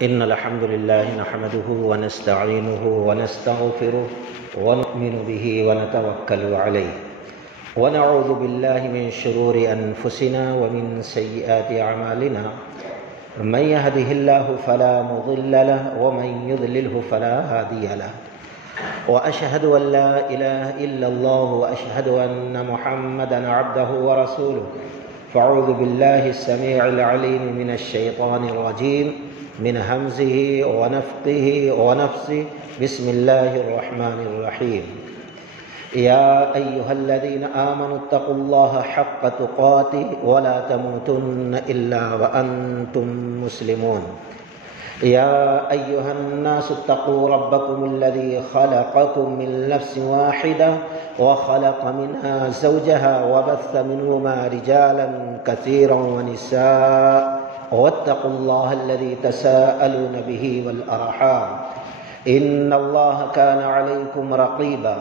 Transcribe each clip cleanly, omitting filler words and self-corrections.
إن الحمد لله نحمده ونستعينه ونستغفره ونؤمن به ونتوكل عليه ونعوذ بالله من شرور أنفسنا ومن سيئات أعمالنا من يهده الله فلا مضل له ومن يضلله فلا هادي له وأشهد أن لا إله إلا الله وأشهد أن محمدا عبده ورسوله فأعوذ بالله السميع العليم من الشيطان الرجيم من همزه ونفقه ونفسه بسم الله الرحمن الرحيم يا أيها الذين آمنوا اتقوا الله حق تقاته ولا تموتن إلا وأنتم مسلمون يا أيها الناس اتقوا ربكم الذي خلقكم من نفس واحدة وخلق منها زوجها وبث منهما رجالا كثيرا ونساء واتقوا الله الذي تساءلون به والأرحام إن الله كان عليكم رقيبا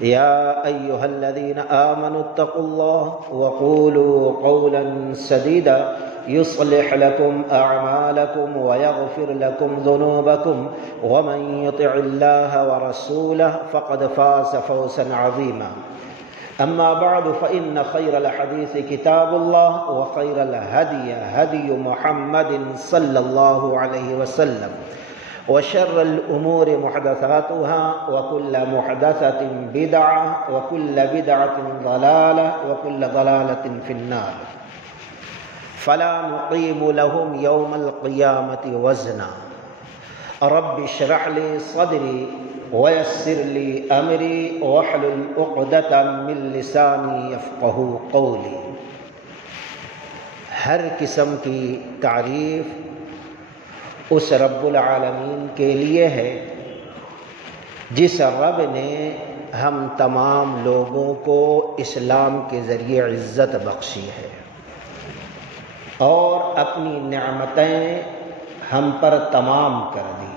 يا أيها الذين آمنوا اتقوا الله وقولوا قولا سديدا يصلح لكم أعمالكم ويغفر لكم ذنوبكم ومن يطع الله ورسوله فقد فاز فوزا عظيما أما بعد فإن خير الحديث كتاب الله وخير الهدي هدي محمد صلى الله عليه وسلم وشر الأمور محدثاتها وكل محدثة بدعة وكل بدعة ضلالة وكل ضلالة في النار فلا نقيم لهم يوم القيامة وزنا رب اشرح لي صدري ويسر لي أمري واحلل عقدة من لساني يفقه قولي۔ ہر قسم کی تعریف اس رب العالمین کے لیے ہے جس رب نے ہم تمام لوگوں کو اسلام کے ذریعے عزت بخشی ہے اور اپنی نعمتیں ہم پر تمام کر دی،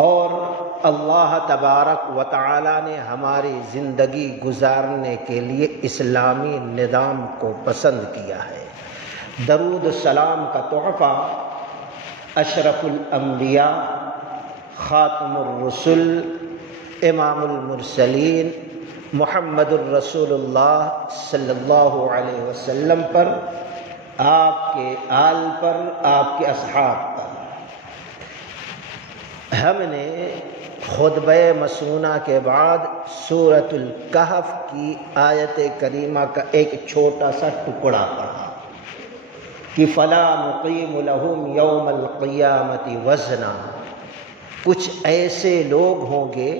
اور اللہ تبارک و تعالی نے ہماری زندگی گزارنے کے لیے اسلامی نظام کو پسند کیا ہے۔ درود السلام کا تحفہ اشرف الانبیاء، خاتم الرسل، امام المرسلین محمد الرسول اللہ صلی اللہ علیہ وسلم پر، آپ کے آل پر، آپ کے اصحاب پر۔ ہم نے خطبہ مسنونہ کے بعد سورۃ الکہف کی آیت کریمہ کا ایک چھوٹا سا ٹکڑا پڑھا کہ فَلَا نُقِيمُ لَهُمْ يَوْمَ الْقِيَامَةِ وَزْنًا۔ کچھ ایسے لوگ ہوں گے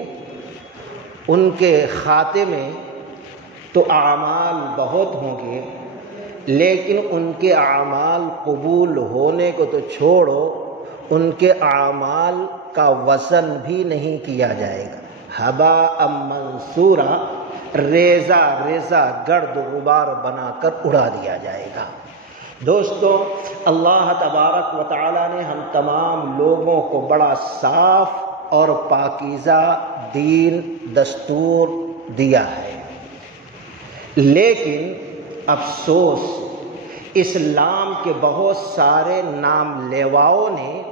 ان کے خاتے میں تو اعمال بہت ہوں گے، لیکن ان کے اعمال قبول ہونے کو تو چھوڑو، ان کے اعمال کا وزن بھی نہیں کیا جائے گا، ہباء منثورا، ریزہ ریزہ گرد غبار بنا کر اڑا دیا جائے گا۔ دوستو، اللہ تبارک و تعالی نے ہم تمام لوگوں کو بڑا صاف اور پاکیزہ دین دستور دیا ہے، لیکن افسوس اسلام کے بہت سارے نام لیواؤں نے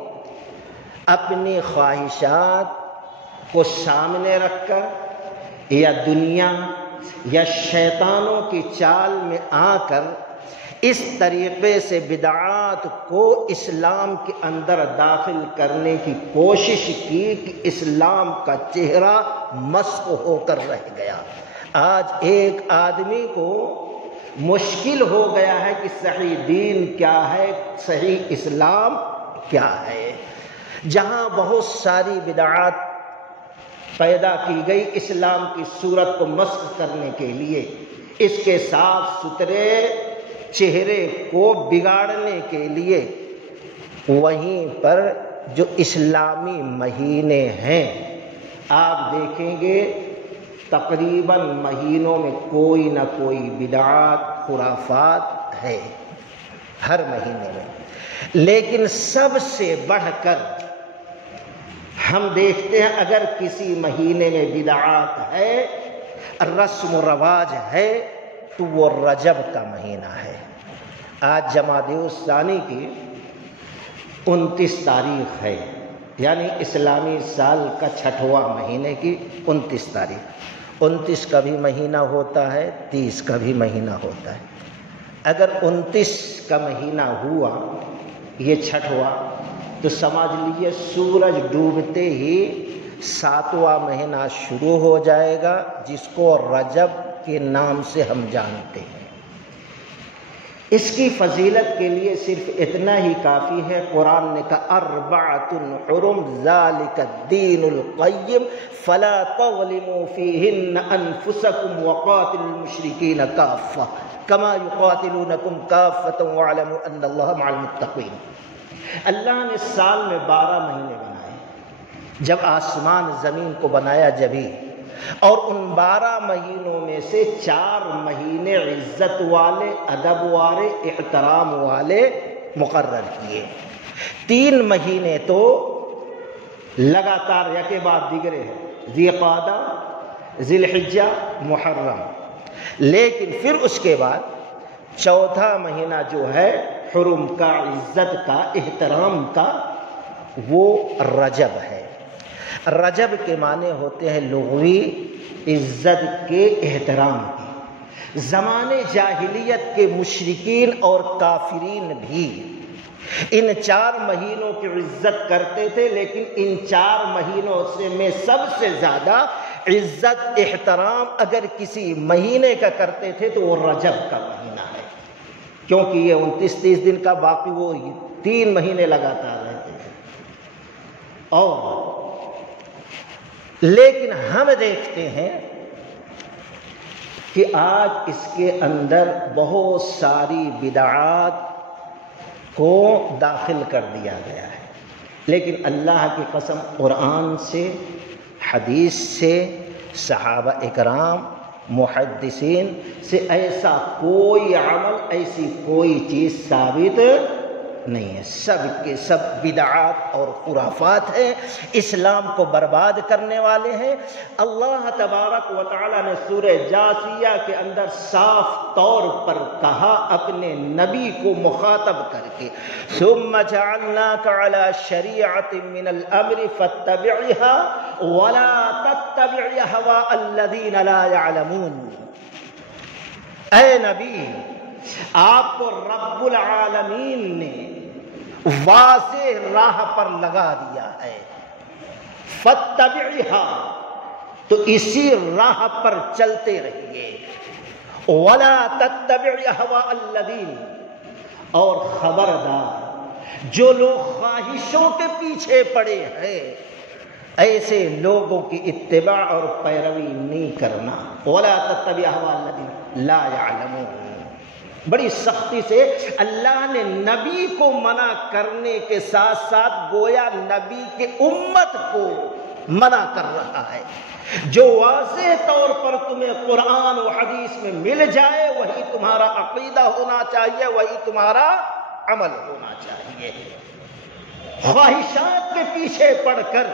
اپنی خواہشات کو سامنے رکھ کر یا دنیا یا شیطانوں کی چال میں آ کر اس طریقے سے بدعات کو اسلام کے اندر داخل کرنے کی کوشش کی کہ اسلام کا چہرہ مسخ ہو کر رہ گیا۔ آج ایک آدمی کو مشکل ہو گیا ہے کہ صحیح دین کیا ہے، صحیح اسلام کیا ہے۔ جہاں بہت ساری بدعات پیدا کی گئی اسلام کی صورت کو مسخ کرنے کے لیے، اس کے صاف ستھرے چہرے کو بگاڑنے کے لیے، وہیں پر جو اسلامی مہینے ہیں آپ دیکھیں گے تقریباً مہینوں میں کوئی نہ کوئی بدعات خرافات ہے ہر مہینے میں، لیکن سب سے بڑھ کر ہم دیکھتے ہیں اگر کسی مہینے میں بدعات ہے، رسم و رواج ہے، تو وہ رجب کا مہینہ ہے۔ آج جمادی الثانی کی 29 تاریخ ہے، یعنی اسلامی سال کا 6واں مہینے کی 29 تاریخ۔ 29 کا بھی مہینہ ہوتا ہے، 30 کا بھی مہینہ ہوتا ہے۔ اگر 29 کا مہینہ ہوا یہ 6واں، تو سمجھ لیجیے سورج ڈوبتے ہی 7واں مہینہ شروع ہو جائے گا، جس کو رجب کے نام سے ہم جانتے ہیں۔ اس کی فضیلت کے لیے صرف اتنا ہی کافی ہے، قرآن نے کہا اربعۃ حرم ذالک الدین القیم فلا تظلموا فیہن انفسکم وقاتلوا المشرکین کافۃ کما یقاتلونکم کافۃ واعلموا ان اللہ مع المتقین۔ اللہ نے سال میں 12 مہینے بنائے، جب آسمان زمین کو بنایا جبھی، اور ان 12 مہینوں میں سے 4 مہینے عزت والے، ادب والے، احترام والے مقرر کیے۔ 3 مہینے تو لگاتار یکے بعد دیگرے ہیں، ذی قعدہ، ذی الحجہ، محرم، لیکن پھر اس کے بعد 4تھا مہینہ جو ہے حرم کا، عزت کا، احترام کا، وہ رجب ہے۔ رجب کے معنی ہوتے ہیں لغوی عزت کے، احترام کے۔ زمانے جاہلیت کے مشرکین اور کافرین بھی ان 4 مہینوں کی عزت کرتے تھے، لیکن ان 4 مہینوں میں سب سے زیادہ عزت، احترام اگر کسی مہینے کا کرتے تھے تو وہ رجب کا مہینہ ہے، کیونکہ یہ 29-30 دن کا، باقی وہ 3 مہینے لگاتار رہتے تھے۔ اور لیکن ہم دیکھتے ہیں کہ آج اس کے اندر بہت ساری بدعات کو داخل کر دیا گیا ہے، لیکن اللہ کی قسم قرآن سے، حدیث سے، صحابہ اکرام، محدثین سے ایسا کوئی عمل، ایسی کوئی چیز ثابت نہیں ہے۔ سب کے سب بدعات اور خرافات ہیں، اسلام کو برباد کرنے والے ہیں۔ اللہ تبارک و تعالی نے سورہ جاثیہ کے اندر صاف طور پر کہا اپنے نبی کو مخاطب کر کے، ثم جعلناک علی شریعۃ من الامر فاتبعها ولا تتبع اهواء الذین لا يعلمون۔ اے نبی، آپ کو رب العالمین نے واضح راہ پر لگا دیا ہے، فاتبعها، تو اسی راہ پر چلتے رہیے، ولا تتبع اهواء الذین، اور خبردار جو لوگ خواہشوں کے پیچھے پڑے ہیں ایسے لوگوں کی اتباع اور پیروی نہیں کرنا۔ ولا تتبع اهواء الذین لا يعلمون۔ بڑی سختی سے اللہ نے نبی کو منع کرنے کے ساتھ ساتھ گویا نبی کے امت کو منع کر رہا ہے۔ جو واضح طور پر تمہیں قرآن و حدیث میں مل جائے وہی تمہارا عقیدہ ہونا چاہیے، وہی تمہارا عمل ہونا چاہیے۔ خواہشات کے پیچھے پڑ کر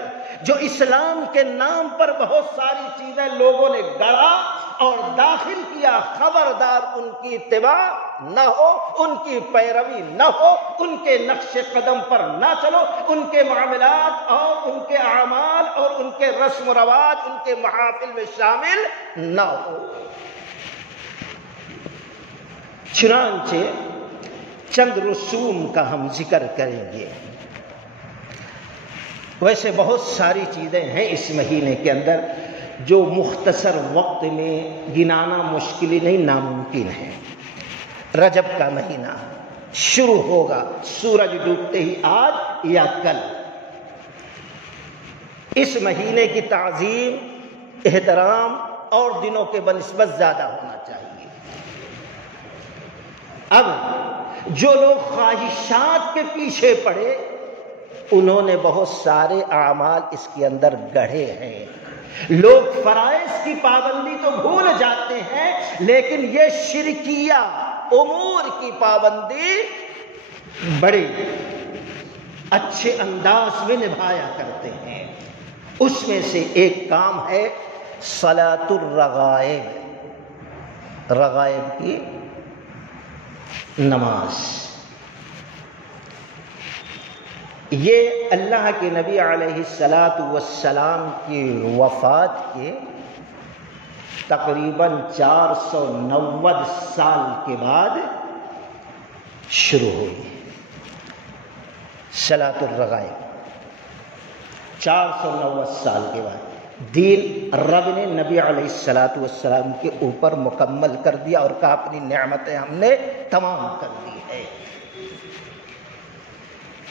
جو اسلام کے نام پر بہت ساری چیزیں لوگوں نے گڑا اور داخل کیا، خبردار ان کی اتباع نہ ہو، ان کی پیروی نہ ہو، ان کے نقش قدم پر نہ چلو، ان کے معاملات اور ان کے اعمال اور ان کے رسم و رواج ان کے محافل میں شامل نہ ہو۔ چنانچہ چند رسوم کا ہم ذکر کریں گے۔ ویسے بہت ساری چیزیں ہیں اس مہینے کے اندر جو مختصر وقت میں گنانا مشکل نہیں، ناممکن ہے۔ رجب کا مہینہ شروع ہوگا سورج ڈوبتے ہی آج یا کل۔ اس مہینے کی تعظیم، احترام اور دنوں کے بنسبت زیادہ ہونا چاہیے۔ اب جو لوگ خواہشات کے پیچھے پڑے انہوں نے بہت سارے اعمال اس کے اندر گڑھے ہیں۔ لوگ فرائض کی پابندی تو بھول جاتے ہیں، لیکن یہ شرکیہ امور کی پابندی بڑے اچھے انداز میں نبھایا کرتے ہیں۔ اس میں سے ایک کام ہے صلاۃ الرغائب، رغائب کی نماز۔ یہ اللہ کے نبی علیہ السلام کی وفات کے تقریباً 490 سال کے بعد شروع ہوئی صلاۃ الرغائب۔ 490 سال کے بعد دین رب نے نبی علیہ السلام کے اوپر مکمل کر دیا اور کہا اپنی نعمتیں ہم نے تمام کر دی ہے۔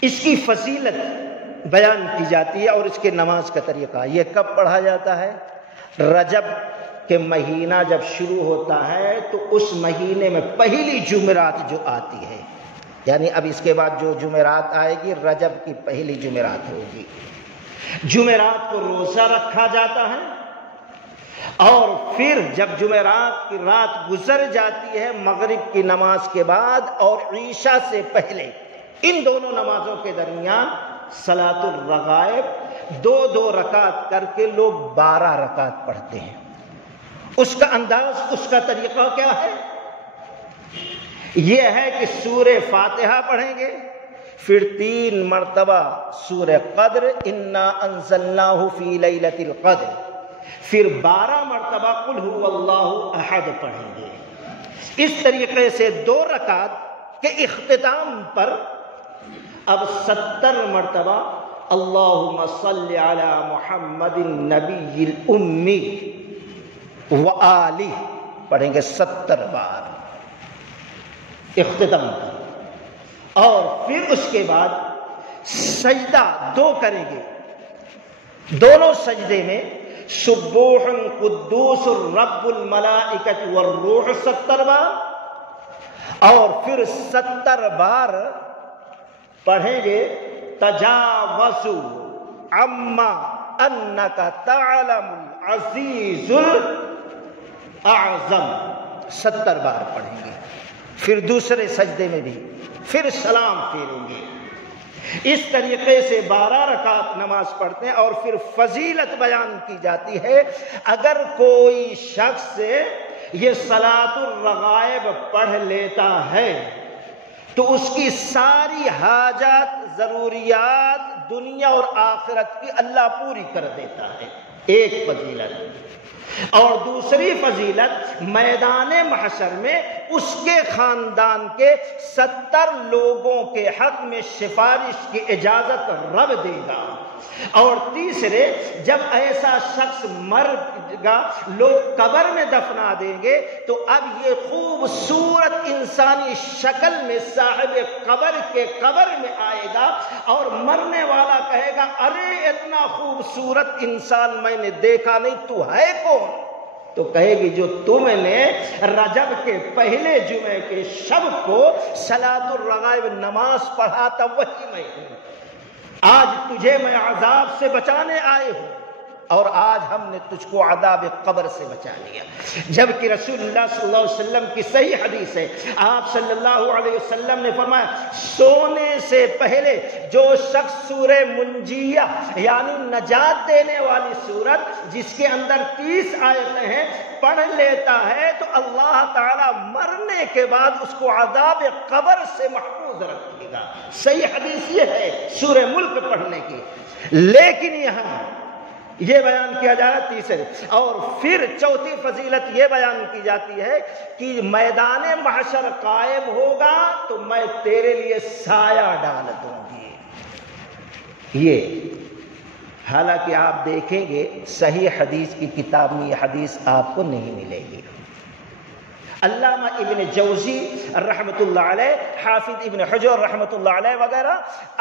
اس کی فضیلت بیان کی جاتی ہے اور اس کے نماز کا طریقہ۔ یہ کب پڑھا جاتا ہے؟ رجب کے مہینہ جب شروع ہوتا ہے تو اس مہینے میں پہلی جمعرات جو آتی ہے، یعنی اب اس کے بعد جو جمعرات آئے گی رجب کی پہلی جمعرات ہوگی۔ جمعرات کو روزہ رکھا جاتا ہے اور پھر جب جمعرات کی رات گزر جاتی ہے مغرب کی نماز کے بعد اور عشاء سے پہلے، ان دونوں نمازوں کے درمیان صلاۃ الرغائب 2 رکعت کر کے لوگ 12 رکعت پڑھتے ہیں۔ اس کا انداز، اس کا طریقہ کیا ہے؟ یہ ہے کہ سورہ فاتحہ پڑھیں گے، پھر 3 مرتبہ سورہ قدر انا انزلناہ فی لیلۃ القدر، پھر 12 مرتبہ قل ھو اللہ احد پڑھیں گے۔ اس طریقے سے 2 رکعت کے اختتام پر اب 70 مرتبہ اللہم صلی علی محمد النبی الامی وآلہ پڑھیں گے 70 بار اختتام پر، اور پھر اس کے بعد سجدہ 2 کریں گے۔ دونوں سجدے میں سبوح قدوس رب الملائکۃ والروح 70 بار اور پھر 70 بار پڑھیں گے تجاوزوا عما انک تعلم العزیز الاعظم 70 بار پڑھیں گے۔ پھر دوسرے سجدے میں بھی پھر سلام پھیریں گے۔ اس طریقے سے 12 رکعت نماز پڑھتے ہیں اور پھر فضیلت بیان کی جاتی ہے۔ اگر کوئی شخص یہ صلاۃ الرغائب پڑھ لیتا ہے تو اس کی ساری حاجات ضروریات دنیا اور آخرت کی اللہ پوری کر دیتا ہے، ایک فضیلت۔ اور دوسری فضیلت میدان محشر میں اس کے خاندان کے 70 لوگوں کے حق میں سفارش کی اجازت رب دے گا۔ اور تیسرے، جب ایسا شخص مر گا لوگ قبر میں دفنا دیں گے تو اب یہ خوبصورت انسانی شکل میں صاحب قبر کے قبر میں آئے گا اور مرنے والا کہے گا ارے اتنا خوبصورت انسان میں نے دیکھا نہیں، تو ہے کون؟ تو کہے گی جو تم نے رجب کے پہلے جمعے کے شب کو صلاۃ الرغائب نماز پڑھا تھا وہی میں ہوں۔ آج تجھے میں عذاب سے بچانے آئے ہوں اور آج ہم نے تجھ کو عذاب قبر سے بچا لیا۔ جبکہ رسول اللہ صلی اللہ علیہ وسلم کی صحیح حدیث ہے، آپ صلی اللہ علیہ وسلم نے فرمایا سونے سے پہلے جو شخص سورہ منجیہ یعنی نجات دینے والی سورت جس کے اندر 30 آیتیں ہیں پڑھ لیتا ہے تو اللہ تعالی مرنے کے بعد اس کو عذاب قبر سے محفوظ رکھے گا۔ صحیح حدیث یہ ہے سورہ ملک پڑھنے کی۔ لیکن یہاں یہ بیان کیا جا رہا ہے تیسرے، اور پھر چوتھی فضیلت یہ بیان کی جاتی ہے کہ میدان محشر قائم ہوگا تو میں تیرے لیے سایہ ڈال دوں گی۔ یہ حالانکہ آپ دیکھیں گے صحیح حدیث کی کتاب میں یہ حدیث آپ کو نہیں ملے گی۔ علامہ ابن جوزی رحمۃ اللہ علیہ، حافظ ابن حجر رحمۃ اللہ علیہ وغیرہ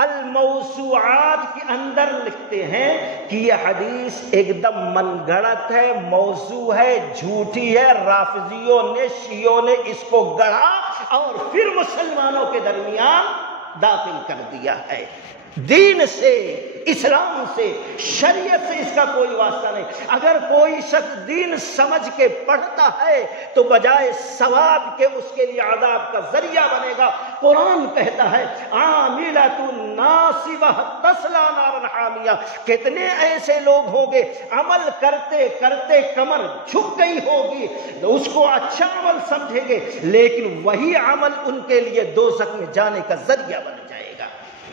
الموسوعات کے اندر لکھتے ہیں کہ یہ حدیث ایک دم من گھڑت ہے، موضوع ہے، جھوٹی ہے، رافضیوں نے شیعوں نے اس کو گڑھا اور پھر مسلمانوں کے درمیان داخل کر دیا ہے۔ دین سے، اسلام سے، شریعت سے اس کا کوئی واسطہ نہیں۔ اگر کوئی شخص دین سمجھ کے پڑھتا ہے تو بجائے ثواب کے اس کے لیے عذاب کا ذریعہ بنے گا۔ قرآن کہتا ہے عاملۃ ناصبہ تصلی نارا حامیہ، کتنے ایسے لوگ ہوں گے عمل کرتے کرتے کمر جھک گئی ہوگی، اس کو اچھا عمل سمجھیں گے لیکن وہی عمل ان کے لیے دوزخ میں جانے کا ذریعہ بن جائے گا۔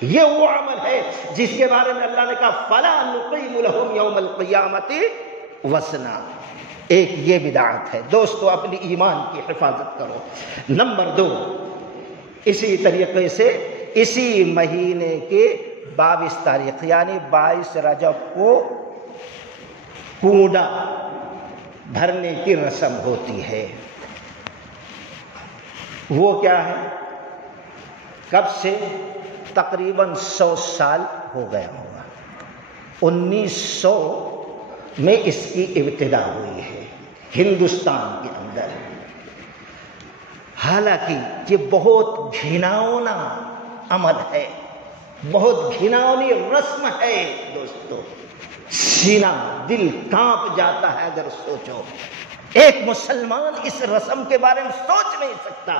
یہ وہ عمل ہے جس کے بارے میں اللہ نے کہا فَلَا نُقِيمُ لَهُمْ يَوْمَ الْقِيَامَةِ وَزْنًا۔ ایک یہ بدعت ہے۔ دوستو اپنی ایمان کی حفاظت کرو۔ نمبر 2، اسی طریقے سے اسی مہینے کے 22 تاریخ یعنی 22 رجب کو کونڈا بھرنے کی رسم ہوتی ہے۔ وہ کیا ہے؟ کب سے؟ تقریباً 100 سال ہو گیا ہوگا۔ 1900 میں اس کی ابتدا ہوئی ہے ہندوستان کے اندر۔ حالانکہ یہ بہت گھناؤنا عمل ہے، بہت گھناؤنی رسم ہے دوستو۔ سینہ دل کانپ جاتا ہے اگر سوچو۔ ایک مسلمان اس رسم کے بارے میں سوچ نہیں سکتا۔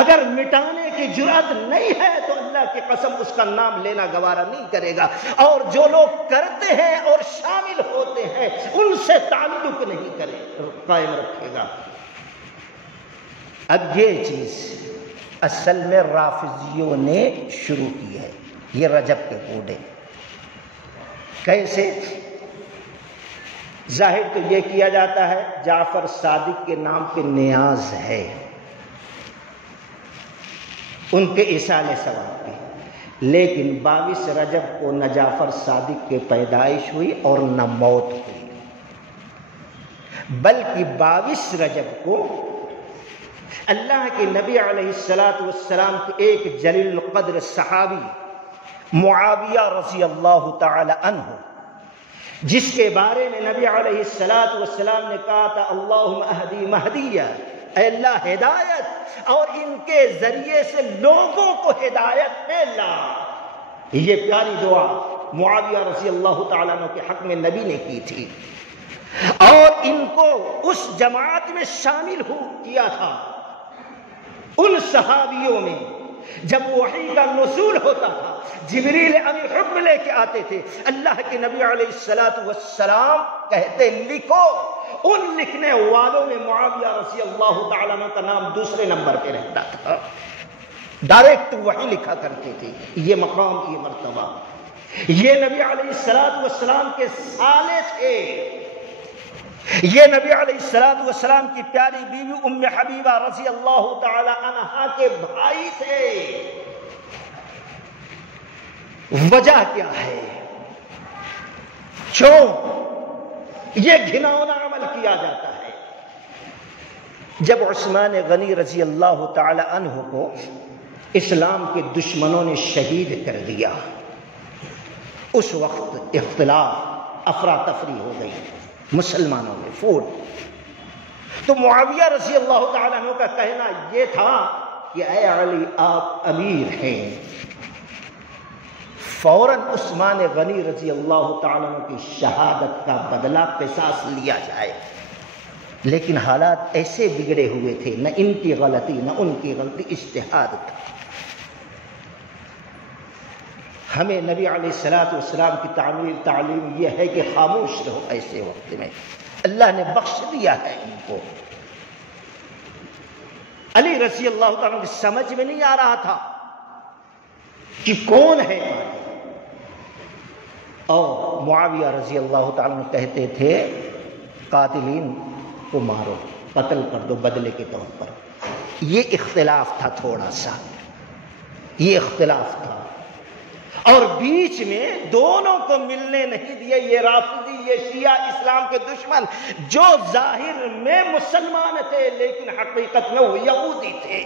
اگر مٹانے کی جرأت نہیں ہے تو اللہ کی قسم اس کا نام لینا گوارا نہیں کرے گا، اور جو لوگ کرتے ہیں اور شامل ہوتے ہیں ان سے تعلق نہیں قائم رکھے گا۔ اب یہ چیز اصل میں رافضیوں نے شروع کی ہے، یہ رجب کے کوڈے۔ کیسے؟ ظاہر تو یہ کیا جاتا ہے جعفر صادق کے نام پہ نیاز ہے، ان کے ایصال ثواب کی، لیکن 22 رجب کو نہ جعفر صادق کی پیدائش ہوئی اور نہ موت ہوئی، بلکہ 22 رجب کو اللہ کے نبی علیہ السلام کے ایک جلیل القدر صحابی معاویہ رضی اللہ تعالی عنہ، جس کے بارے میں نبی علیہ السلام نے کہا تھا اللہم اہدی مہدیہ، اے اللہ ہدایت اور ان کے ذریعے سے لوگوں کو ہدایت پہ لا۔ یہ پیاری دعا معاویہ رضی اللہ تعالیٰ عنہ کے حق میں نبی نے کی تھی، اور ان کو اس جماعت میں شامل کیا تھا، ان صحابیوں میں جب وحی کا نزول ہوتا تھا جبریل امین حکم لے کے آتے تھے، اللہ کے نبی علیہ السلام کہتے لکھو، ان لکھنے والوں میں معاویہ رضی اللہ تعالیٰ عنہ کا نام دوسرے نمبر پہ رہتا تھا، ڈائریکٹ وحی لکھا کرتے تھے۔ یہ مقام، یہ مرتبہ، یہ نبی علیہ السلام کے سالے تھے، یہ نبی علیہ السلام کی پیاری بیوی ام حبیبہ رضی اللہ تعالی عنہا کے بھائی تھے۔ وجہ کیا ہے؟ کیوں یہ گھناؤنا عمل کیا جاتا ہے؟ جب عثمان غنی رضی اللہ تعالی عنہ کو اسلام کے دشمنوں نے شہید کر دیا، اس وقت اختلاف، افراتفری ہو گئی مسلمانوں میں فوٹ۔ تو معاویہ رضی اللہ تعالیٰ عنہ کا کہنا یہ تھا کہ اے علی آپ امیر ہیں، فوراً عثمان غنی رضی اللہ تعالیٰ عنہ کی شہادت کا بدلہ قصاص لیا جائے۔ لیکن حالات ایسے بگڑے ہوئے تھے، نہ ان کی غلطی نہ ان کی غلطی، اجتہاد تھا۔ ہمیں نبی علیہ السلام کی تعلیم یہ ہے کہ خاموش رہو ایسے وقت میں، اللہ نے بخش دیا ہے ان کو۔ علی رضی اللہ تعالیٰ کی سمجھ میں نہیں آ رہا تھا کہ کون ہے، اور معاویہ رضی اللہ تعالیٰ کہتے تھے قاتلین کو مارو، قتل کر دو بدلے کے طور پر۔ یہ اختلاف تھا، تھوڑا سا یہ اختلاف تھا، اور بیچ میں دونوں کو ملنے نہیں دیے یہ رافضی، یہ شیعہ اسلام کے دشمن، جو ظاہر میں مسلمان تھے لیکن حقیقت میں وہ یہودی تھے۔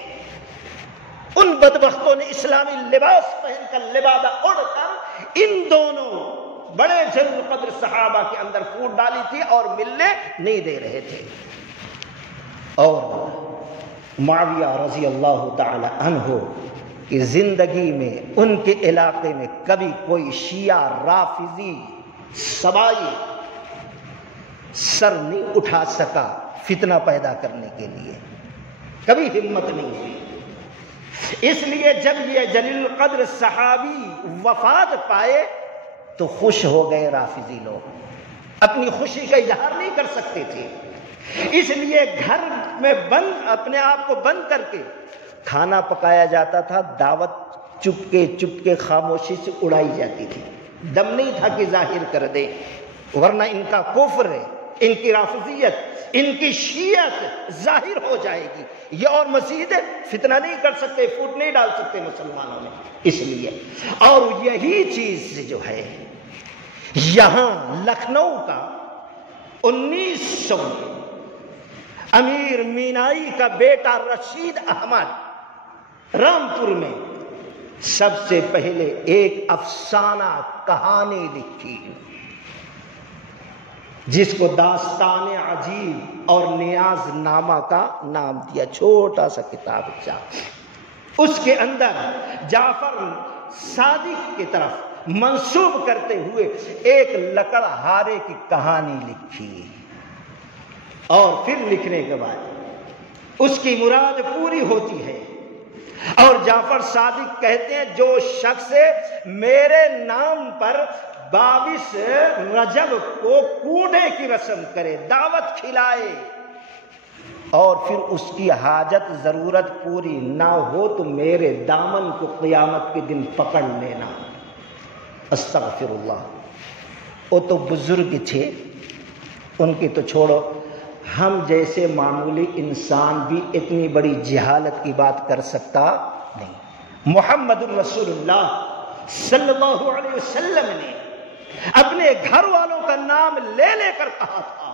ان بدبختوں نے اسلامی لباس پہن کر، لبادہ اڑ کر ان دونوں بڑے جلیل القدر صحابہ کے اندر پھوٹ ڈالی تھی اور ملنے نہیں دے رہے تھے۔ اور معاویہ رضی اللہ تعالی عنہ کہ زندگی میں ان کے علاقے میں کبھی کوئی شیعہ رافضی سبائی سر نہیں اٹھا سکا فتنہ پیدا کرنے کے لیے، کبھی ہمت نہیں ہوئی۔ اس لیے جب یہ جلیل القدر صحابی وفات پائے تو خوش ہو گئے رافضی لوگ، اپنی خوشی کا اظہار نہیں کر سکتے تھے، اس لیے گھر میں بند، اپنے آپ کو بند کر کے کھانا پکایا جاتا تھا، دعوت چپکے چپکے خاموشی سے اڑائی جاتی تھی، دم نہیں تھا کہ ظاہر کر دے، ورنہ ان کا کفر ہے، ان کی رافضیت، ان کی شیعت ظاہر ہو جائے گی۔ یہ اور مزید فتنہ نہیں کر سکتے، پھوٹ نہیں ڈال سکتے مسلمانوں میں، اس لیے۔ اور یہی چیز جو ہے یہاں لکھنؤ کا 1900 میں امیر مینائی کا بیٹا رشید احمد رامپور میں سب سے پہلے ایک افسانہ کہانی لکھی، جس کو داستان عجیب اور نیاز نامہ کا نام دیا، چھوٹا سا کتابچہ۔ اس کے اندر جعفر صادق کی طرف منسوب کرتے ہوئے ایک لکڑہارے کی کہانی لکھی، اور پھر لکھنے کے بعد اس کی مراد پوری ہوتی ہے، اور جعفر صادق کہتے ہیں جو شخص میرے نام پر 22 رجب کو کوڑے کی رسم کرے، دعوت کھلائے، اور پھر اس کی حاجت ضرورت پوری نہ ہو تو میرے دامن کو قیامت کے دن پکڑ لینا۔ استغفر اللہ۔ وہ تو بزرگ تھے، ان کی تو چھوڑو، ہم جیسے معمولی انسان بھی اتنی بڑی جہالت کی بات کر سکتا نہیں۔ محمد الرسول اللہ صلی اللہ علیہ وسلم نے اپنے گھر والوں کا نام لے لے کر کہا تھا،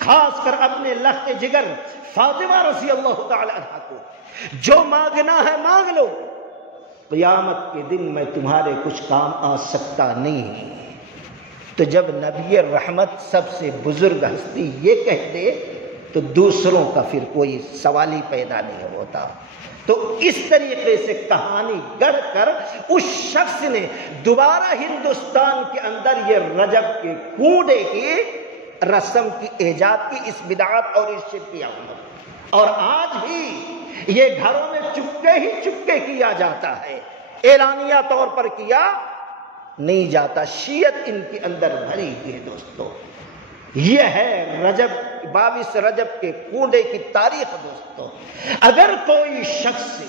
خاص کر اپنے لخت جگر فاطمہ رضی اللہ تعالی عنہا کو، جو مانگنا ہے مانگ لو، قیامت کے دن میں تمہارے کچھ کام آ سکتا نہیں۔ تو جب نبی رحمت سب سے بزرگ ہستی یہ کہہ دے تو دوسروں کا پھر کوئی سوال ہی پیدا نہیں ہوتا۔ تو اس طریقے سے کہانی گڑھ کر اس شخص نے دوبارہ ہندوستان کے اندر یہ رجب کے کوڑے کی رسم کی ایجاد کی، اس بدعت اور اس شرک کی عمل، اور آج بھی یہ گھروں میں چپکے ہی چپکے کیا جاتا ہے، اعلانیہ طور پر کیا نہیں جاتا۔ شیعت ان کے اندر بھری ہوئی ہے دوستو۔ یہ ہے رجب 22 رجب کے کوڑے کی تاریخ دوستو۔ اگر کوئی شخص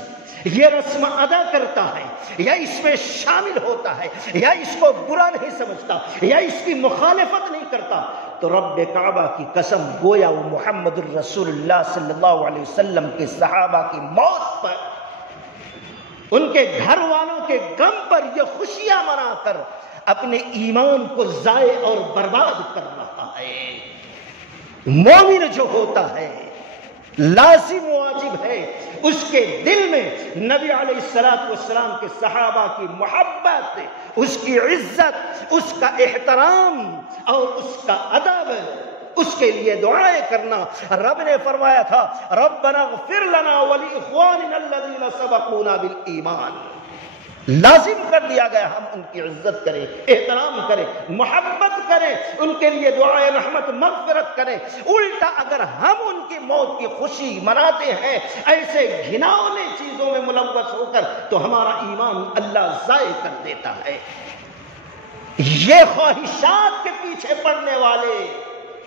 یہ رسم ادا کرتا ہے یا اس میں شامل ہوتا ہے یا اس کو برا نہیں سمجھتا یا اس کی مخالفت نہیں کرتا تو رب کعبہ کی قسم گویا وہ محمد الرسول اللہ صلی اللہ علیہ وسلم کے صحابہ کی موت پر، ان کے گھر والوں کے غم پر یہ خوشیاں منا کر اپنے ایمان کو ضائع اور برباد کر رہا ہے۔ مومن جو ہوتا ہے لازم واجب ہے اس کے دل میں نبی علیہ السلام کے صحابہ کی محبت، اس کی عزت، اس کا احترام اور اس کا ادب، اس کے لیے دعائیں کرنا۔ رب نے فرمایا تھا ربنا اغفر لنا ولاخواننا الذین سبقونا بالایمان، لازم کر دیا گیا ہم ان کی عزت کریں، احترام کریں، محبت کریں، ان کے لیے دعائے رحمت مغفرت کریں۔ الٹا اگر ہم ان کی موت کی خوشی مناتے ہیں ایسے گھناؤنے چیزوں میں ملوث ہو کر تو ہمارا ایمان اللہ ضائع کر دیتا ہے۔ یہ خواہشات کے پیچھے پڑنے والے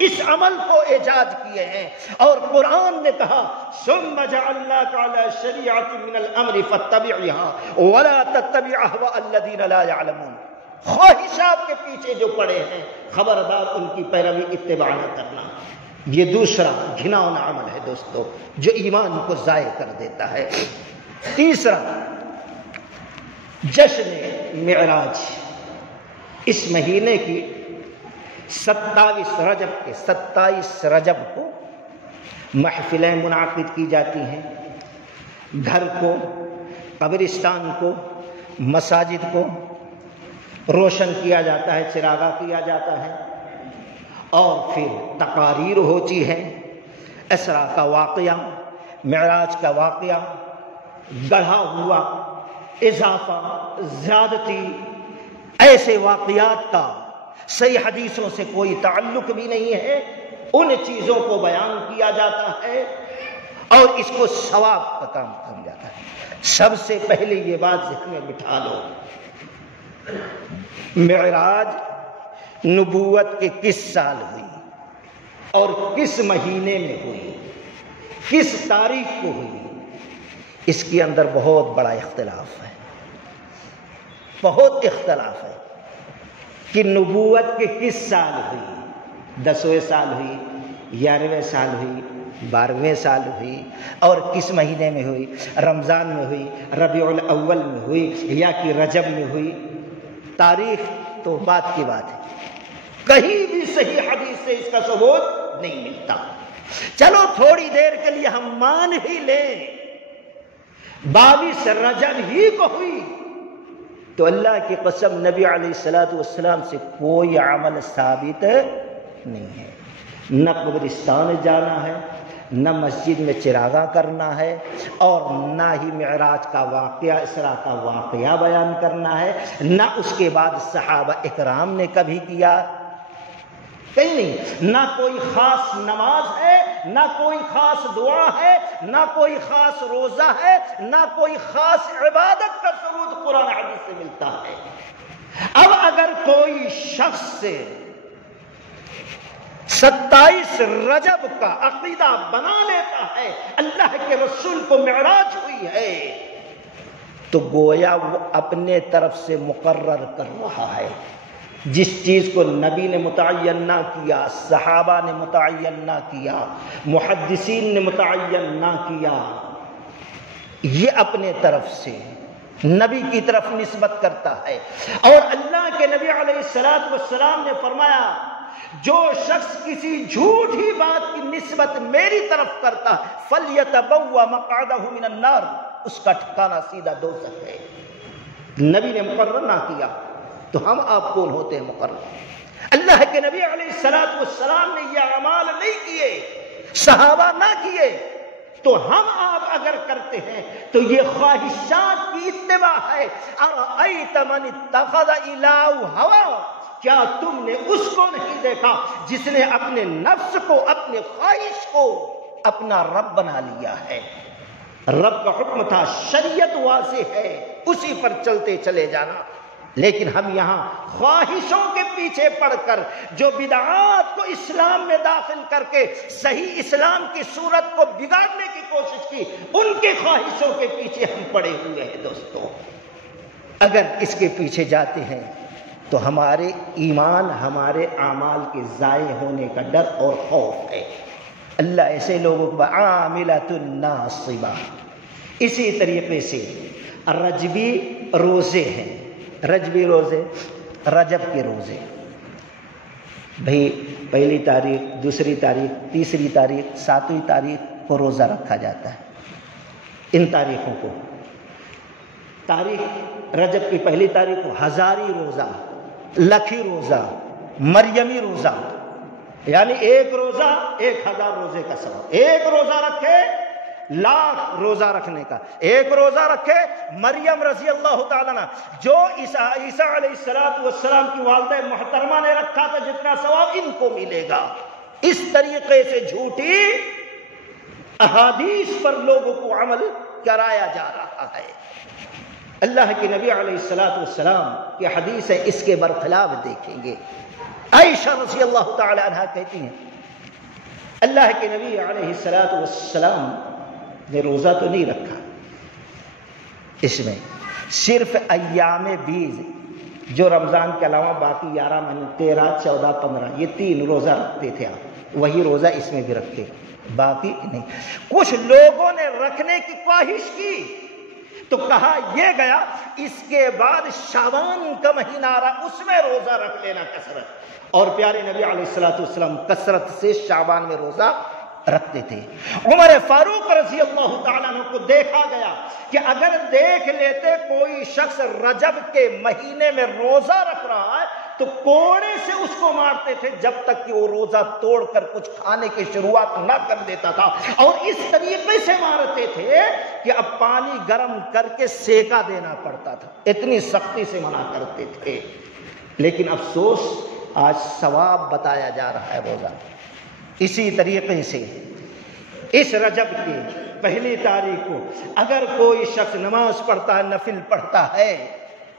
اس عمل کو ایجاد کیے ہیں، اور قرآن نے کہا ثم جعلناک علی شریعۃ من الامر فاتبعها ولا تتبع اهواء الذین لا يعلمون۔ خواہشات کے پیچھے جو پڑے ہیں خبردار ان کی پیروی اتباع نہ کرنا۔ یہ دوسرا گھناؤنا عمل ہے دوستو جو ایمان کو ضائع کر دیتا ہے۔ تیسرا جشن معراج، اس مہینے کی 27 رجب کو محفلیں منعقد کی جاتی ہیں، گھر کو، قبرستان کو، مساجد کو روشن کیا جاتا ہے، چراغاں کیا جاتا ہے، اور پھر تقاریر ہوتی ہے، اسرا کا واقعہ، معراج کا واقعہ، گڑھا ہوا اضافہ، زیادتی، ایسے واقعات کا صحیح حدیثوں سے کوئی تعلق بھی نہیں ہے، ان چیزوں کو بیان کیا جاتا ہے اور اس کو ثواب کا کام کیا جاتا ہے۔ سب سے پہلے یہ بات ذہن میں بٹھا لو، معراج نبوت کے کس سال ہوئی اور کس مہینے میں ہوئی، کس تاریخ کو ہوئی، اس کے اندر بہت بڑا اختلاف ہے۔ بہت اختلاف ہے کہ نبوت کے کس سال ہوئی، 10ویں سال ہوئی، 11ویں سال ہوئی، 12ویں سال ہوئی، اور کس مہینے میں ہوئی، رمضان میں ہوئی، ربیع الاول میں ہوئی، یا کہ رجب میں ہوئی۔ تاریخ تو بات کی بات ہے، کہیں بھی صحیح حدیث سے اس کا ثبوت نہیں ملتا۔ چلو تھوڑی دیر کے لیے ہم مان ہی لیں 22 رجب ہی کو ہوئی، تو اللہ کی قسم نبی علیہ السلام سے کوئی عمل ثابت نہیں ہے، نہ قبرستان جانا ہے، نہ مسجد میں چراغاں کرنا ہے، اور نہ ہی معراج کا واقعہ، اسراء کا واقعہ بیان کرنا ہے، نہ اس کے بعد صحابہ اکرام نے کبھی کیا، کہیں نہیں۔ نہ کوئی خاص نماز ہے، نہ کوئی خاص دعا ہے، نہ کوئی خاص روزہ ہے، نہ کوئی خاص عبادت کا ثبوت قرآن حدیث سے ملتا ہے۔ اب اگر کوئی شخص سے 27 رجب کا عقیدہ بنا لیتا ہے اللہ کے رسول کو معراج ہوئی ہے، تو گویا وہ اپنے طرف سے مقرر کر رہا ہے۔ جس چیز کو نبی نے متعین نہ کیا، صحابہ نے متعین نہ کیا، محدثین نے متعین نہ کیا، یہ اپنے طرف سے نبی کی طرف نسبت کرتا ہے۔ اور اللہ کے نبی علیہ السلام نے فرمایا جو شخص کسی جھوٹی بات کی نسبت میری طرف کرتا فَلْيَتَبَوَّ مَقْعَدَهُ مِنَ النَّارِ، اس کا ٹھکانہ سیدھا دوزخ ہے۔ نبی نے مقرر نہ کیا تو ہم آپ کون ہوتے ہیں مقرر؟ اللہ کے نبی علیہ السلام نے یہ اعمال نہیں کیے، صحابہ نہ کیے، تو ہم آپ اگر کرتے ہیں تو یہ خواہشات کی اتباع ہے۔ اَرَأَيْتَ مَنِ اتَّخَذَ إِلَٰهَهُ هَوَاهُ، کیا تم نے اس کو نہیں دیکھا جس نے اپنے نفس کو، اپنے خواہش کو اپنا رب بنا لیا ہے؟ رب کا حکم تھا، شریعت واضح ہے، اسی پر چلتے چلے جانا، لیکن ہم یہاں خواہشوں کے پیچھے پڑ کر جو بدعات کو اسلام میں داخل کر کے صحیح اسلام کی صورت کو بگاڑنے کی کوشش کی، ان کے خواہشوں کے پیچھے ہم پڑے ہوئے ہیں۔ دوستو اگر اس کے پیچھے جاتے ہیں تو ہمارے ایمان، ہمارے اعمال کے ضائع ہونے کا ڈر اور خوف ہے۔ اللہ ایسے لوگوں کو عاملۃ ناصبہ۔ اسی طریقے سے رجبی روزے ہیں، رجبی روزے، رجب کے روزے، بھئی پہلی تاریخ، دوسری تاریخ، تیسری تاریخ، 7ویں تاریخ کو روزہ رکھا جاتا ہے۔ ان تاریخوں کو، تاریخ رجب کی پہلی تاریخ کو ہزاری روزہ، لکھی روزہ، مریمی روزہ، یعنی ایک روزہ 1000 روزے کا ثواب، ایک روزہ رکھے لاکھ روزہ رکھنے کا، ایک روزہ رکھے مریم رضی اللہ تعالیٰ عنہ جو عیسیٰ علیہ السلام کی والدہ محترمہ نے رکھا تھا، جتنا ثواب ان کو ملے گا۔ اس طریقے سے جھوٹی احادیث پر لوگوں کو عمل کرایا جا رہا ہے۔ اللہ کے نبی علیہ السلام کی حدیث ہے، اس کے برخلاف دیکھیں گے۔ عائشہ رضی اللہ تعالی عنہ کہتی ہیں اللہ کے نبی علیہ السلام نے روزہ تو نہیں رکھا، اس میں صرف ایام بیض جو رمضان کے علاوہ باقی 11 مہینے 13، 14، 15 یہ 3 روزہ رکھتے تھے آپ، وہی روزہ اس میں بھی رکھے، باقی نہیں۔ کچھ لوگوں نے رکھنے کی خواہش کی تو کہا یہ گیا، اس کے بعد شعبان کا مہینہ آ رہا، اس میں روزہ رکھ لینا کثرت، اور پیارے نبی علیہ السلام کثرت سے شعبان میں روزہ رکھتے تھے۔ عمر فاروق رضی اللہ تعالیٰ عنہ کو دیکھا گیا کہ اگر دیکھ لیتے کوئی شخص رجب کے مہینے میں روزہ رکھ رہا ہے تو کوڑے سے اس کو مارتے تھے جب تک کہ وہ روزہ توڑ کر کچھ کھانے کی شروعات نہ کر دیتا تھا، اور اس طریقے سے مارتے تھے کہ اب پانی گرم کر کے سیکا دینا پڑتا تھا، اتنی سختی سے منع کرتے تھے۔ لیکن افسوس آج ثواب بتایا جا رہا ہے روزہ۔ اسی طریقے سے اس رجب کی پہلی تاریخ کو اگر کوئی شخص نماز پڑھتا ہے، نفل پڑھتا ہے،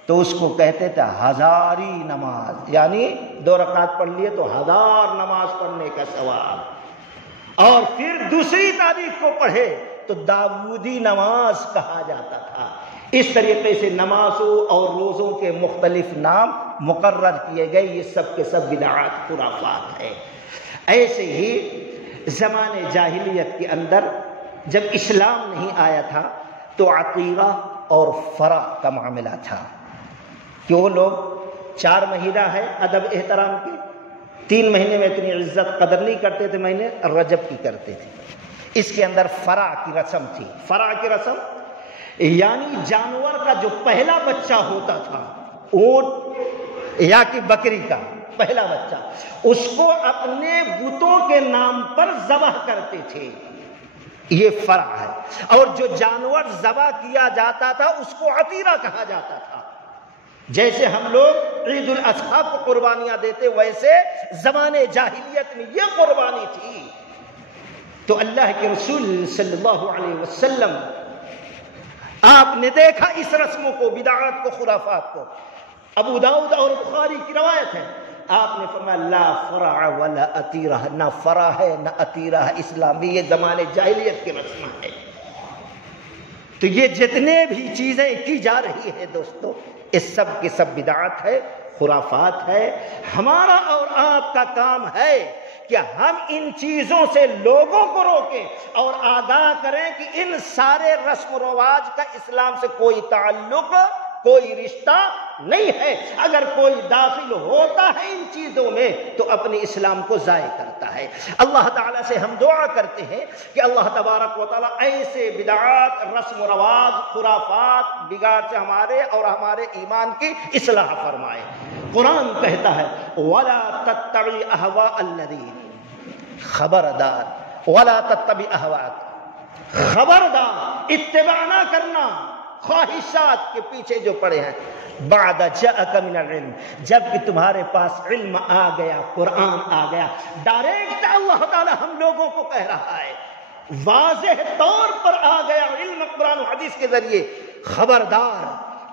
تو اس کو کہتے تھے ہزاری نماز، یعنی 2 رکعت پڑھ لیے تو 1000 نماز پڑھنے کا ثواب، اور پھر دوسری تاریخ کو پڑھے تو داودی نماز کہا جاتا تھا۔ اس طریقے سے نمازوں اور روزوں کے مختلف نام مقرر کیے گئے، یہ سب کے سب بدعات خرافات ہیں۔ ایسے ہی زمانے جاہلیت کے اندر جب اسلام نہیں آیا تھا تو عقیقہ اور فرا کا معاملہ تھا کہ وہ لوگ 4 مہینہ ہے ادب احترام کی، 3 مہینے میں اتنی عزت قدر نہیں کرتے تھے، مہینے رجب کی کرتے تھے۔ اس کے اندر فرا کی رسم تھی۔ فرا کی رسم یعنی جانور کا جو پہلا بچہ ہوتا تھا، اونٹ یا کہ بکری کا پہلا بچہ، اس کو اپنے بتوں کے نام پر ذبح کرتے تھے، یہ فرع ہے۔ اور جو جانور ذبح کیا جاتا تھا اس کو عتیرہ کہا جاتا تھا۔ جیسے ہم لوگ عید الاضحیٰ کو قربانیاں دیتے، ویسے زمانے جاہلیت میں یہ قربانی تھی۔ تو اللہ کے رسول صلی اللہ علیہ وسلم آپ نے دیکھا اس رسموں کو، بدعات کو، خرافات کو۔ ابو داؤد اور بخاری کی روایت ہے، آپ نے فرمایا لا فرع ولا عتیرہ، نہ فرع ہے نہ عتیرہ ہے اسلام میں، یہ زمانے جاہلیت کی رسم ہے۔ تو یہ جتنے بھی چیزیں کی جا رہی ہے دوستو، اس سب کی سب بدعات ہے، خرافات ہے۔ ہمارا اور آپ کا کام ہے کہ ہم ان چیزوں سے لوگوں کو روکیں اور آگاہ کریں کہ ان سارے رسم و رواج کا اسلام سے کوئی تعلق، کوئی رشتہ نہیں ہے۔ اگر کوئی داخل ہوتا ہے ان چیزوں میں تو اپنے اسلام کو ضائع کرتا ہے۔ اللہ تعالیٰ سے ہم دعا کرتے ہیں کہ اللہ تبارک و تعالیٰ ایسے بدعات، رسم و رواج، خرافات، بگاڑ سے ہمارے اور ہمارے ایمان کی اصلاح فرمائے۔ قرآن کہتا ہے وَلَا تَتَّبِعْ أَهْوَاءَ الَّذِينَ، خبردار، وَلَا تَتَّبِعْ أَهْوَاءَ، خبردار اتباع نہ کرنا خواہشات کے پیچھے جو پڑے ہیں، بعد جاءک من العلم، جب کہ تمہارے پاس علم آ گیا، قرآن آ گیا۔ ڈائریکٹ اللہ تعالی ہم لوگوں کو کہہ رہا ہے، واضح طور پر آ گیا علم قرآن و حدیث کے ذریعے، خبردار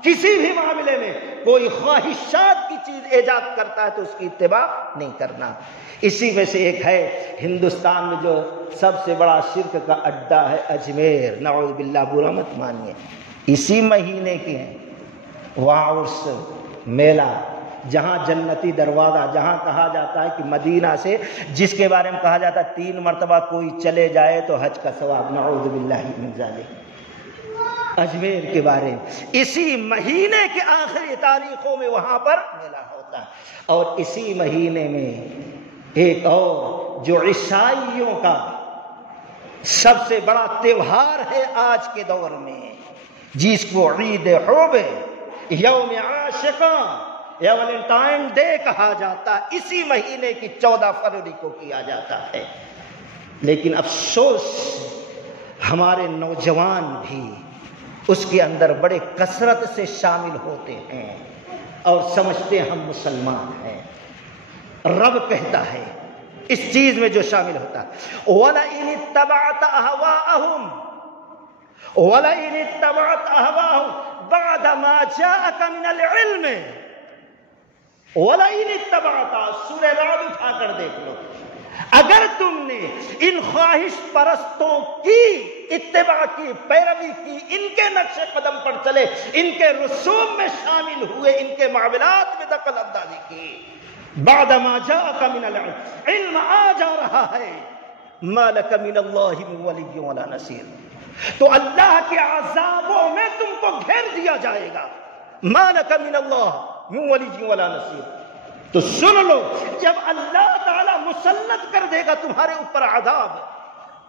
کسی بھی معاملے میں کوئی خواہشات کی چیز ایجاد کرتا ہے تو اس کی اتباع نہیں کرنا۔ اسی میں سے ایک ہے ہندوستان میں جو سب سے بڑا شرک کا اڈا ہے اجمیر، نعوذ باللہ، برا مت مانیے، اسی مہینے کی ہیں وہاں عرس میلہ، جہاں جنتی دروازہ، جہاں کہا جاتا ہے کہ مدینہ سے جس کے بارے میں کہا جاتا ہے 3 مرتبہ کوئی چلے جائے تو حج کا ثواب، نعوذ باللہ من ذالک، اجمیر کے بارے میں اسی مہینے کے آخری تاریخوں میں وہاں پر میلہ ہوتا ہے۔ اور اسی مہینے میں ایک اور جو عیسائیوں کا سب سے بڑا تہوار ہے آج کے دور میں، جس کو عید حب، یوم عاشقاں یا ویلنٹائن ڈے کہا جاتا ہے، اسی مہینے کی 14 فروری کو کیا جاتا ہے۔ لیکن افسوس ہمارے نوجوان بھی اس کے اندر بڑے کثرت سے شامل ہوتے ہیں اور سمجھتے ہیں ہم مسلمان ہیں۔ رب کہتا ہے اس چیز میں جو شامل ہوتا ہے وَلَئِنِ اتَّبَعْتَ أَهْوَاءَهُمْ وَلَئِنِ اتَّبَعْتَ أَهْوَاءَهُمْ بَعْدَ مَا جَاءَكَ مِنَ الْعِلْمِ، وَلَئِنِ اتَّبَعْتَ، سورہ رعد اٹھا کر دیکھ لو، اگر تم نے ان خواہش پرستوں کی اتباع کی، پیروی کی، ان کے نقش قدم پر چلے، ان کے رسوم میں شامل ہوئے، ان کے معاملات میں دخل اندازی کی، بعد ما جاءک من العلم، علم آ جا رہا ہے، ما لک من اللہ من ولی ولا نصیر، تو اللہ کے عذابوں میں تم کو گھیر دیا جائے گا، ما لک من اللہ من ولی ولا نصیر۔ تو سن لو، جب اللہ تعالیٰ مسلط کر دے گا تمہارے اوپر عذاب،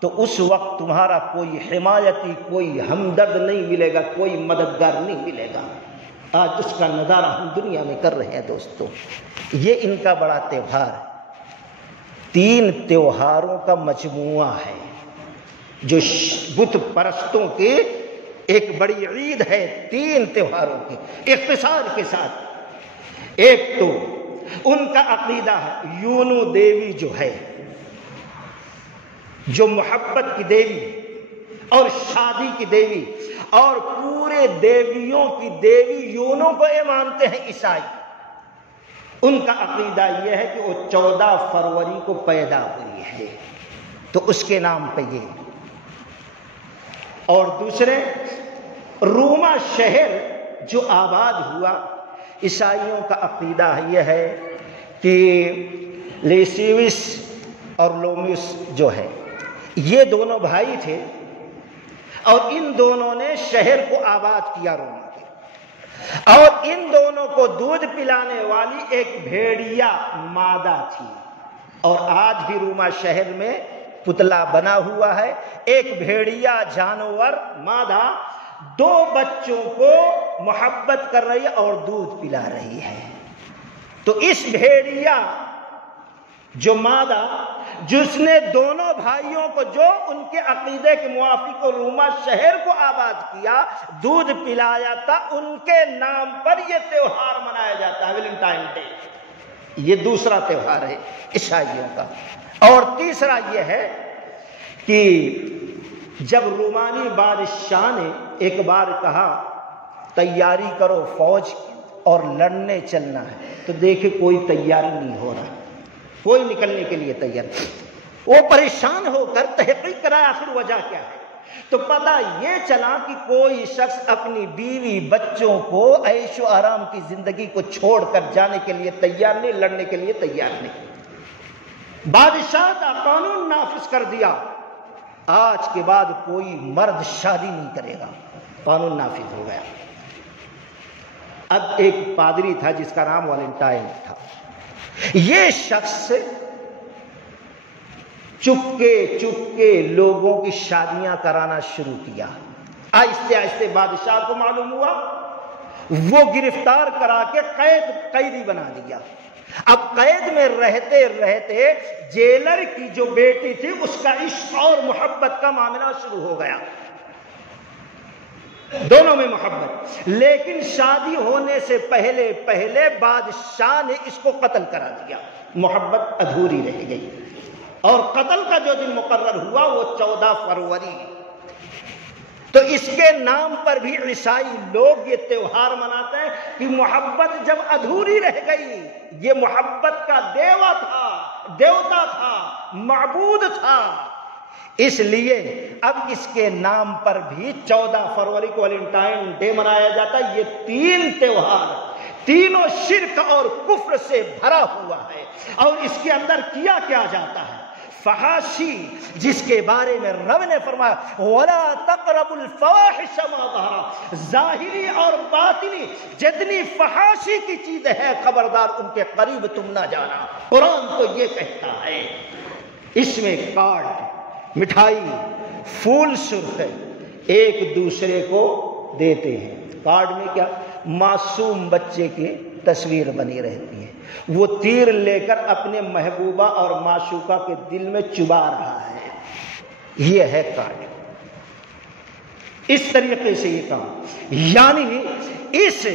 تو اس وقت تمہارا کوئی حمایتی، کوئی ہمدرد نہیں ملے گا، کوئی مددگار نہیں ملے گا۔ آج اس کا نظارہ ہم دنیا میں کر رہے ہیں دوستو۔ یہ ان کا بڑا تہوار ہے، 3 تہواروں کا مجموعہ ہے جو بت پرستوں کی ایک بڑی عید ہے، 3 تہواروں کی اختصار کے ساتھ۔ ایک تو ان کا عقیدہ ہے یونو دیوی جو ہے، جو محبت کی دیوی اور شادی کی دیوی اور پورے دیویوں کی دیوی یونو کو یہ مانتے ہیں عیسائی۔ ان کا عقیدہ یہ ہے کہ وہ 14 فروری کو پیدا ہوئی ہے، تو اس کے نام پہ یہ اور دوسرے روما شہر جو آباد ہوا، عیسائیوں کا عقیدہ یہ ہے کہ لیسیوس اور لومیوس جو ہے یہ دونوں بھائی تھے اور ان دونوں نے شہر کو آباد کیا روما کے، اور ان دونوں کو دودھ پلانے والی ایک بھیڑیا مادہ تھی، اور آج بھی روما شہر میں پتلا بنا ہوا ہے، ایک بھیڑیا جانور مادہ دو بچوں کو محبت کر رہی ہے اور دودھ پلا رہی ہے۔ تو اس بھیڑیا جو مادہ جس نے دونوں بھائیوں کو جو ان کے عقیدے کے موافق روما شہر کو آباد کیا، دودھ پلایا تھا، ان کے نام پر یہ تہوار منایا جاتا ہے، ویلنٹائن ڈے۔ یہ دوسرا تہوار ہے عیسائیوں کا۔ اور تیسرا یہ ہے کہ جب رومانی بادشاہ نے ایک بار کہا تیاری کرو فوج اور لڑنے چلنا ہے، تو دیکھے کوئی تیاری نہیں ہو رہا، کوئی نکلنے کے لیے تیار نہیں۔ وہ پریشان ہو کر تحقیق کرایا آخر وجہ کیا ہے، تو پتہ یہ چلا کہ کوئی شخص اپنی بیوی بچوں کو عیش و آرام کی زندگی کو چھوڑ کر جانے کے لیے تیار نہیں، لڑنے کے لیے تیار نہیں۔ بادشاہ کا قانون نافذ کر دیا، آج کے بعد کوئی مرد شادی نہیں کرے گا، قانون نافذ ہو گیا۔ اب ایک پادری تھا جس کا نام ویلنٹائن تھا، یہ شخص چپکے لوگوں کی شادیاں کرانا شروع کیا۔ آہستہ آہستہ بادشاہ کو معلوم ہوا، وہ گرفتار کرا کے قیدی بنا دیا۔ اب قید میں رہتے رہتے جیلر کی جو بیٹی تھی اس کا عشق اور محبت کا معاملہ شروع ہو گیا، دونوں میں محبت، لیکن شادی ہونے سے پہلے بادشاہ نے اس کو قتل کرا دیا، محبت ادھوری رہ گئی۔ اور قتل کا جو دن مقرر ہوا وہ 14 فروری، تو اس کے نام پر بھی عیسائی لوگ یہ تہوار مناتے ہیں کہ محبت جب ادھوری رہ گئی، یہ محبت کا دیوتا تھا، معبود تھا، اس لیے اب اس کے نام پر بھی 14 فروری کو ویلنٹائن ڈے منایا جاتا ہے۔ یہ تین تہوار تینوں شرک اور کفر سے بھرا ہوا ہے، اور اس کے اندر کیا جاتا ہے، فحاشی، جس کے بارے میں رب نے فرمایا وَلَا تَقْرَبُوا الْفَوَاحِشَ مَا ظَهَرَ، ظاہری اور باطنی جتنی فحاشی کی چیزیں ہیں خبردار ان کے قریب تم نہ جانا۔ قرآن تو یہ کہتا ہے، اس میں کارڈ، مٹھائی، پھول سرخ ایک دوسرے کو دیتے ہیں۔ کارڈ میں کیا، معصوم بچے کی تصویر بنی رہتی ہے، وہ تیر لے کر اپنے محبوبہ اور معشوقہ کے دل میں چبا رہا ہے، یہ ہے کارڈ۔ اس طریقے سے یہ کام، یعنی اس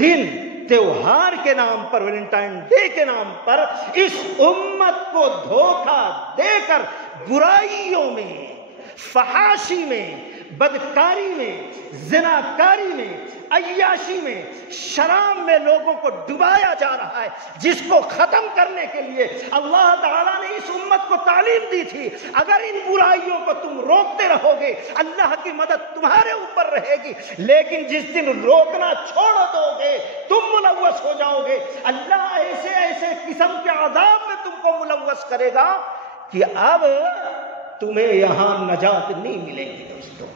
دن تہوار کے نام پر، ویلنٹائن ڈے کے نام پر اس امت کو دھوکہ دے کر برائیوں میں، فحاشی میں، بدکاری میں، زناکاری میں، عیاشی میں، شراب میں لوگوں کو ڈبایا جا رہا ہے، جس کو ختم کرنے کے لیے اللہ تعالیٰ نے اس امت کو تعلیم دی تھی۔ اگر ان برائیوں کو تم روکتے رہو گے اللہ کی مدد تمہارے اوپر رہے گی، لیکن جس دن روکنا چھوڑ دو گے تم ملوث ہو جاؤ گے، اللہ ایسے قسم کے عذاب میں تم کو ملوث کرے گا کہ اب تمہیں یہاں نجات نہیں ملے گی دوستو۔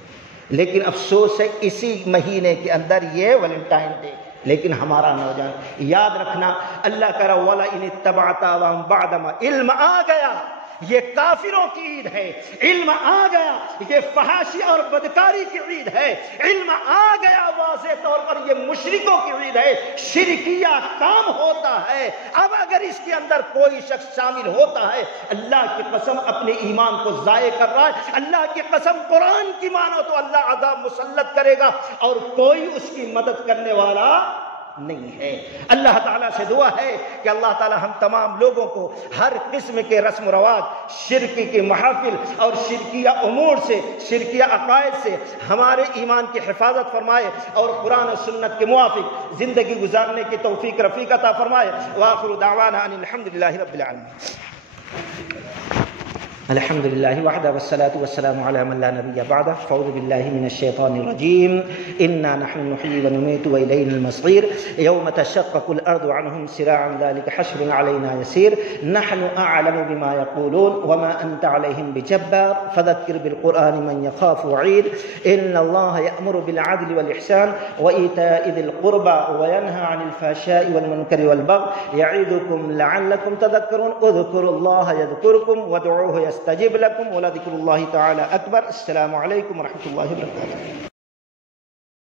لیکن افسوس ہے اسی مہینے کے اندر یہ ویلنٹائن ڈے، لیکن ہمارا نوجوان یاد رکھنا، اللہ کرا وَلَئِنِ اتَّبَعْتَ أَهْوَاءَهُمْ بَعْدَمَا، علم آ گیا، یہ کافروں کی عید ہے، علم آ گیا، یہ فحاشی اور بدکاری کی عید ہے، علم آ گیا واضح طور پر یہ مشرکوں کی عید ہے، شرکیہ کام ہوتا ہے۔ اب اگر اس کے اندر کوئی شخص شامل ہوتا ہے، اللہ کی قسم اپنے ایمان کو ضائع کر رہا ہے، اللہ کی قسم قرآن کی مانو تو اللہ عذاب مسلط کرے گا اور کوئی اس کی مدد کرنے والا نہیں ہے۔ اللہ تعالیٰ سے دعا ہے کہ اللہ تعالیٰ ہم تمام لوگوں کو ہر قسم کے رسم و رواج، شرک کے محافل اور شرکیہ امور سے، شرکیہ عقائد سے ہمارے ایمان کی حفاظت فرمائے اور قرآن و سنت کے موافق زندگی گزارنے کی توفیق رفیق عطا فرمائے۔ وآخر دعوانا ان الحمد للہ رب العالمین۔ الحمد لله وحده والصلاة والسلام على من لا نبي بعده. فأعوذ بالله من الشيطان الرجيم. إنا نحن نحيي ونميت وإلينا المصير. يوم تشقق الأرض عنهم سراعا ذلك حشر علينا يسير. نحن أعلم بما يقولون وما أنت عليهم بجبار فذكر بالقرآن من يخاف وعيد. إن الله يأمر بالعدل والإحسان وإيتاء ذي القربى وينهى عن الفحشاء والمنكر والبغي يعظكم لعلكم تذكرون. اذكروا الله يذكركم وادعوه يستجب لكم ولذكر الله تعالى أكبر. السلام عليكم ورحمة الله وبركاته.